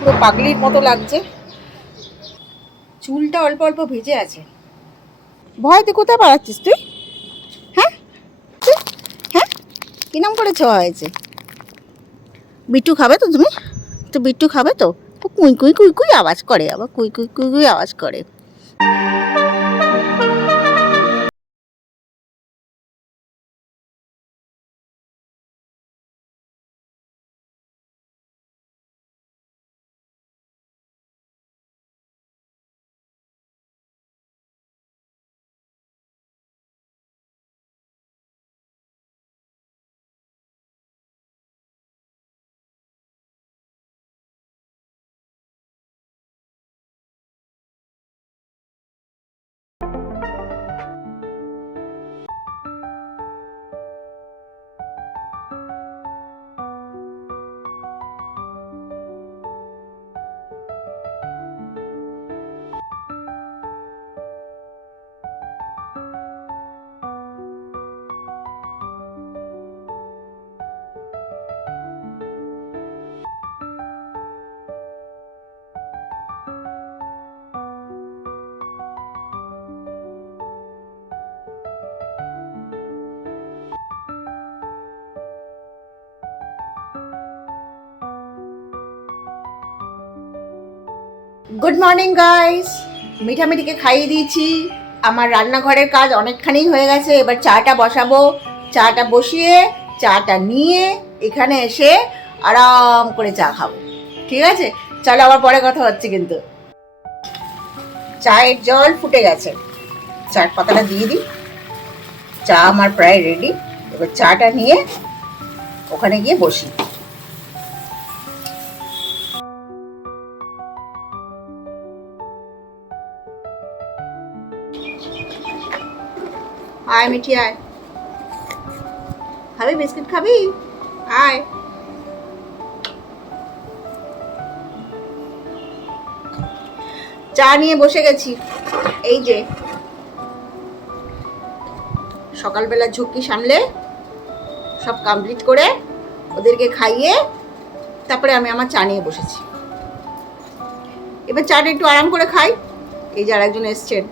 পুরো পাগলির মতো লাগছে, চুলটা অল্প অল্প ভিজে আছে। ভয় তুই কোথায় পালাচ্ছিস তুই? হ্যাঁ হ্যাঁ, কি নাম করে ছোঁয়া হয়েছে? বিট্টু খাবে তো তুমি? তো বিট্টু খাবে তো? ও কুই কুই কুই কুই আওয়াজ করে, আবার কুই কুই কুই কুই আওয়াজ করে। গুড মর্নিং গাইস, মিঠামিঠিকে খাইয়ে দিয়েছি। আমার রান্নাঘরের কাজ অনেকখানি হয়ে গেছে। এবার চাটা বসাবো। চাটা বসিয়ে চাটা নিয়ে এখানে এসে আরাম করে চা খাবো। ঠিক আছে, চলো আবার পরে কথা হচ্ছে। কিন্তু চায়ের জল ফুটে গেছে, চায়ের পাতাটা দিয়ে দিই। চা আমার প্রায় রেডি। এবার চাটা নিয়ে ওখানে গিয়ে বসি। আয় মিঠি আয়, খাবি বিস্কিট খাবি? আয়। চা নিয়ে বসে গেছি। এই যে সকালবেলা ঝুঁকি সামলে সব কমপ্লিট করে ওদেরকে খাইয়ে তারপরে আমি আমার চা নিয়ে বসেছি। এবার চাটা একটু আরাম করে খাই। এই যে আরেকজন এসছেন।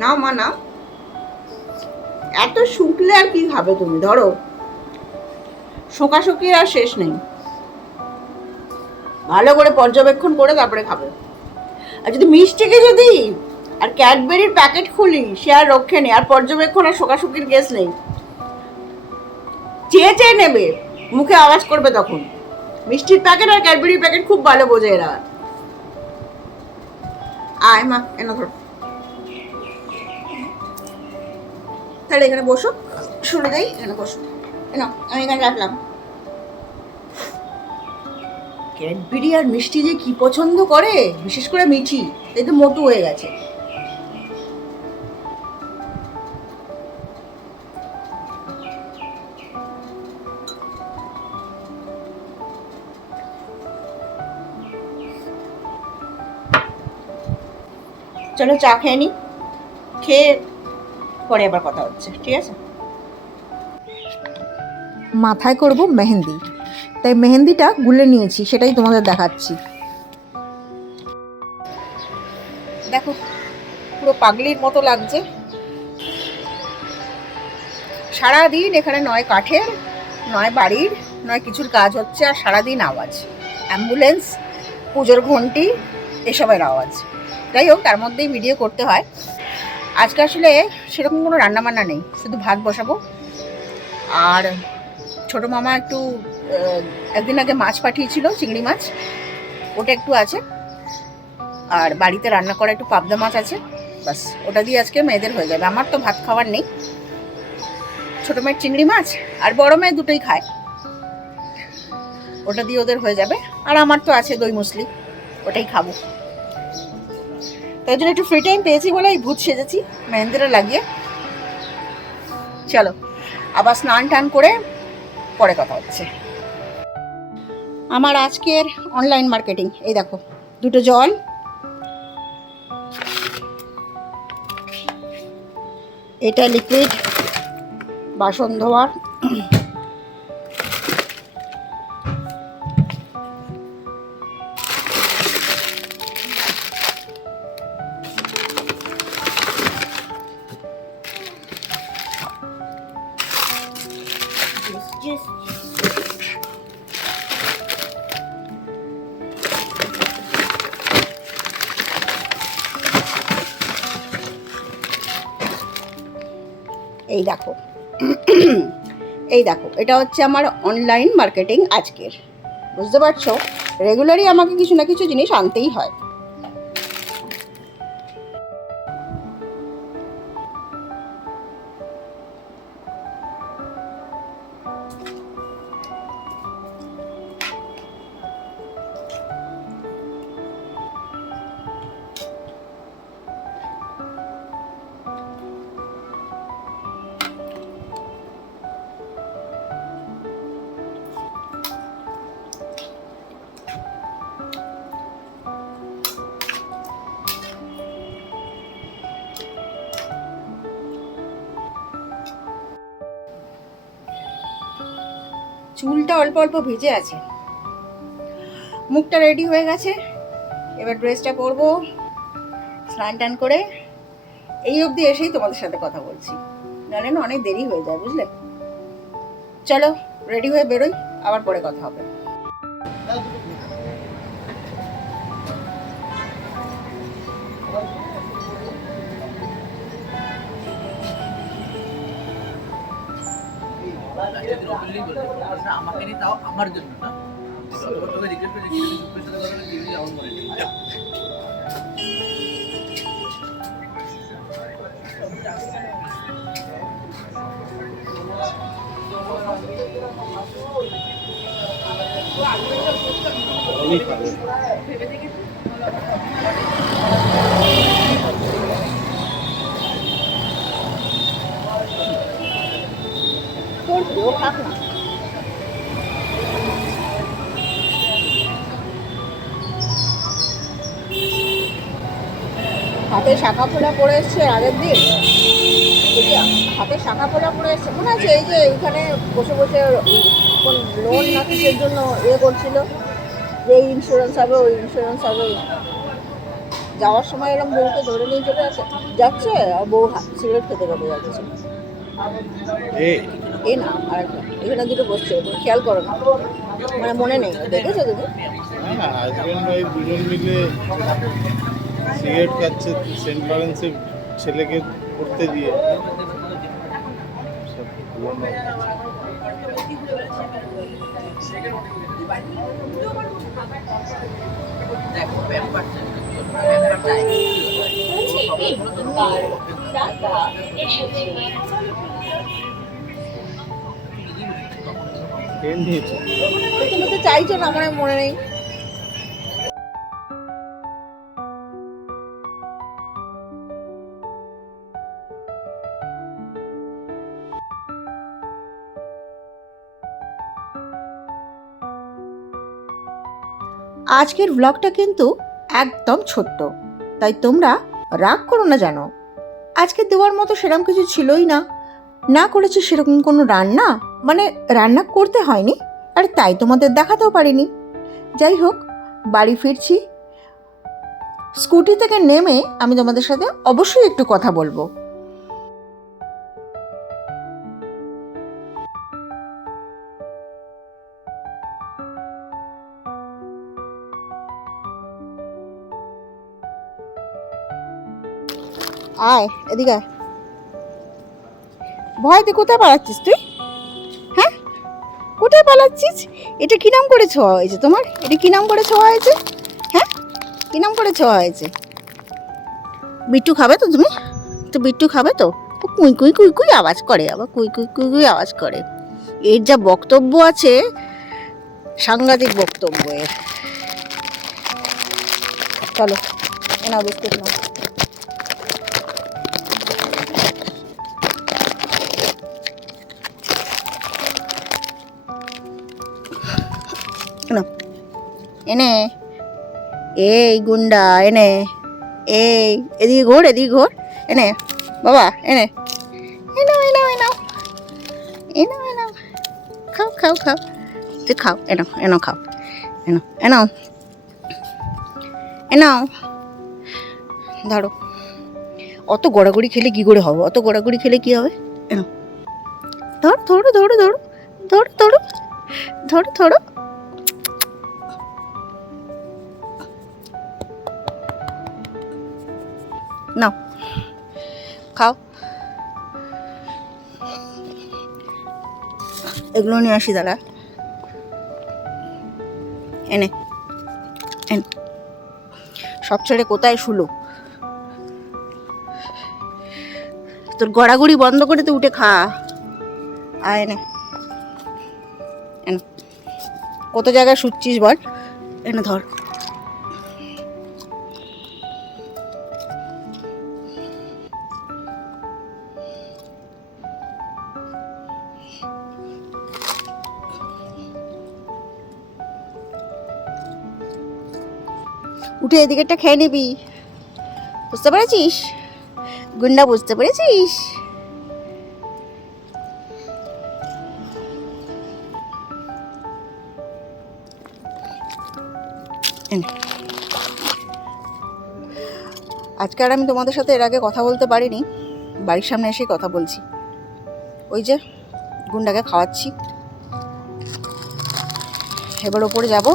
নাও মা নাও। এত শুকলে আর কি খাবে তুমি? ধরো, শোকাশুকির আর শেষ নেই। ভালো করে পর্যবেক্ষণ করে তারপরে খাবে। আর যদি মিষ্টিকে যদি আর ক্যাডবেরির প্যাকেট খুলি, সে আর রক্ষে নেই। আর পর্যবেক্ষণ আর শোকাশুকির কেস নেই। চেয়ে চেয়ে নেবে, মুখে আওয়াজ করবে তখন। মিষ্টির প্যাকেট আর ক্যাডবেরির প্যাকেট খুব ভালো বোঝে এরা। আয় মা, এনে ধরো। তাহলে এখানে বসো, শুনে দেই। এখানে বসো, এনো আমি এখানে রাখলাম। ক্যাডবেরি আর মিষ্টি যে কি পছন্দ করে, বিশেষ করে মিঠি, তাই তো মোটু হয়ে গেছে। চলো চা খেয়ে নি, খেয়ে পরে আবার কথা হচ্ছে। ঠিক আছে? মাথায় করব মেহেন্দি, তাই মেহেন্দিটা গুলে নিয়েছি, সেটাই তোমাদের দেখাচ্ছি। দেখো, পুরো পাগলির মতো লাগছে। সারাদিন এখানে নয় কাঠের, নয় বাড়ির, নয় কিছুর কাজ হচ্ছে। আর সারাদিন আওয়াজ, অ্যাম্বুলেন্স, পুজোর ঘন্টি, এসবের আওয়াজ। যাই হোক, তার মধ্যেই ভিডিও করতে হয়। আজকে আসলে সেরকম কোনো রান্নাবান্না নেই, শুধু ভাত বসাবো। আর ছোটো মামা একটু একদিন আগে মাছ পাঠিয়েছিল, চিংড়ি মাছ, ওটা একটু আছে। আর বাড়িতে রান্না করা একটু পাবদা মাছ আছে। বাস, ওটা দিয়ে আজকে মেয়েদের হয়ে যাবে। আমার তো ভাত খাওয়ার নেই। ছোটো মেয়ের চিংড়ি মাছ আর বড় মেয়ে দুটোই খায়, ওটা দিয়ে ওদের হয়ে যাবে। আর আমার তো আছে দই মুসলি, ওটাই খাবো। তাই জন্য একটু ফ্রি টাইম পেয়েছি বলে এই ভূত সেজেছি মেহেন্দিটা লাগিয়ে। চলো আবার স্নান টান করে পরে কথা হচ্ছে। আমার আজকের অনলাইন মার্কেটিং, এই দেখো, দুটো জল, এটা লিকুইড বাসন ধোয়ার। এই দেখো এই দেখো, এটা হচ্ছে আমার অনলাইন মার্কেটিং আজকের। বুঝতে পারছো, রেগুলারই আমাকে কিছু না কিছু জিনিস আনতেই হয়। চুলটা অল্প অল্প ভিজে আছে, মুখটা রেডি হয়ে গেছে, এবার ড্রেসটা পরবো, স্নান টান করে এই অবধি এসেই তোমাদের সাথে কথা বলছি, নাহলে না অনেক দেরি হয়ে যায়, বুঝলে। চলো রেডি হয়ে বেরোই, আবার পরে কথা হবে। আমাকে নি, তাও আমার জন্য না, রিকোয়েস্ট করে আমার মনে নেই। হাতে শাখা ফোলা পরে এসছে আগের দিন, হাতে শাখা ফোলা পরে এসছে, মনে আছে? এই যে এইখানে বসে বসে কোন লোন না কিছুর জন্য করছিল, যে ইন্স্যুরেন্স হবে ওই ইন্স্যুরেন্স হবে, যাওয়ার সময় এরকম বউকে ধরে নিয়ে চলে যাচ্ছে, আর বউ সিগারেট খেতে খেতে যাচ্ছে। এই না আরেকটা, এখানে দুটো বসছে, তুমি খেয়াল করো না, মানে মনে নেই, দেখেছো তুমি? হাজব্যান্ড ওয়াইফ দুজন মিলে সিগারেট খাচ্ছে, সেন্ট লরেন্সে ছেলেকে পড়তে দিয়ে। দেখো তুমি তো চাইছো না, আমার মনে নেই। আজকের ব্লগটা কিন্তু একদম ছোট্ট, তাই তোমরা রাগ করো না জানো। আজকে দেওয়ার মতো সেরকম কিছু ছিলই না, না করেছি সেরকম কোনো রান্না, মানে রান্না করতে হয়নি, আর তাই তোমাদের দেখাতেও পারিনি। যাই হোক, বাড়ি ফিরছি, স্কুটি থেকে নেমে আমি তোমাদের সাথে অবশ্যই একটু কথা বলবো। আয় এদিকে আয়। ভয়, তুই কোথায় পালাচ্ছিস তুই? হ্যাঁ, কোথায় পালাচ্ছিস? এটা কি নাম করে ছোঁয়া হয়েছে তোমার? এটা কি নাম করে ছোঁয়া হয়েছে? হ্যাঁ, কি নাম করে ছোঁয়া হয়েছে? বিট্টু খাবে তো তুমি? তো বিট্টু খাবে তো? কুই কুই কুই কুই আওয়াজ করে, আবার কুই কুই কুই কুই আওয়াজ করে। এর যা বক্তব্য আছে, সাংঘাতিক বক্তব্য এর। চলো এনা বিস্কুট নাও। এনে এই গুন্ডা, এনে এই, এদিকে ঘোর, এদিকে ঘোর, এনে বাবা, এনে এনো এনো খাও খাও খাও তুই খাও এনো এনো খাও এনো এনো এনো ধরো অত গড়াগড়ি খেলে কি করে হবে অত গড়াগড়ি খেলে কি হবে এনো ধর ধরো ধরো ধরো ধরো ধরো ধরো ধরো নাও খাও এগুলো নিয়ে আসি দাঁড়া এনে এনে সব ছেড়ে কোথায় শুলো তোর গড়াগড়ি বন্ধ করে তো উঠে খা আয় এনে এনে কত জায়গায় শুচ্ছিস বল এনে ধর উঠে এদিকেরটা খেয়ে নিবি বুঝতে পেরেছিস গুন্ডা বুঝতে পেরেছিস আজকে আর আমি তোমাদের সাথে এর আগে কথা বলতে পারিনি বাড়ির সামনে এসে কথা বলছি ওই যে গুন্ডাকে খাওয়াচ্ছি এবার ওপরে যাব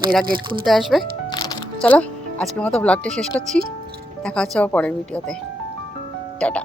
মেয়েরা গেট খুলতে আসবে চলো আজকের মতো ব্লগটা শেষ করছি দেখা হচ্ছে আবার পরের ভিডিওতে টাটা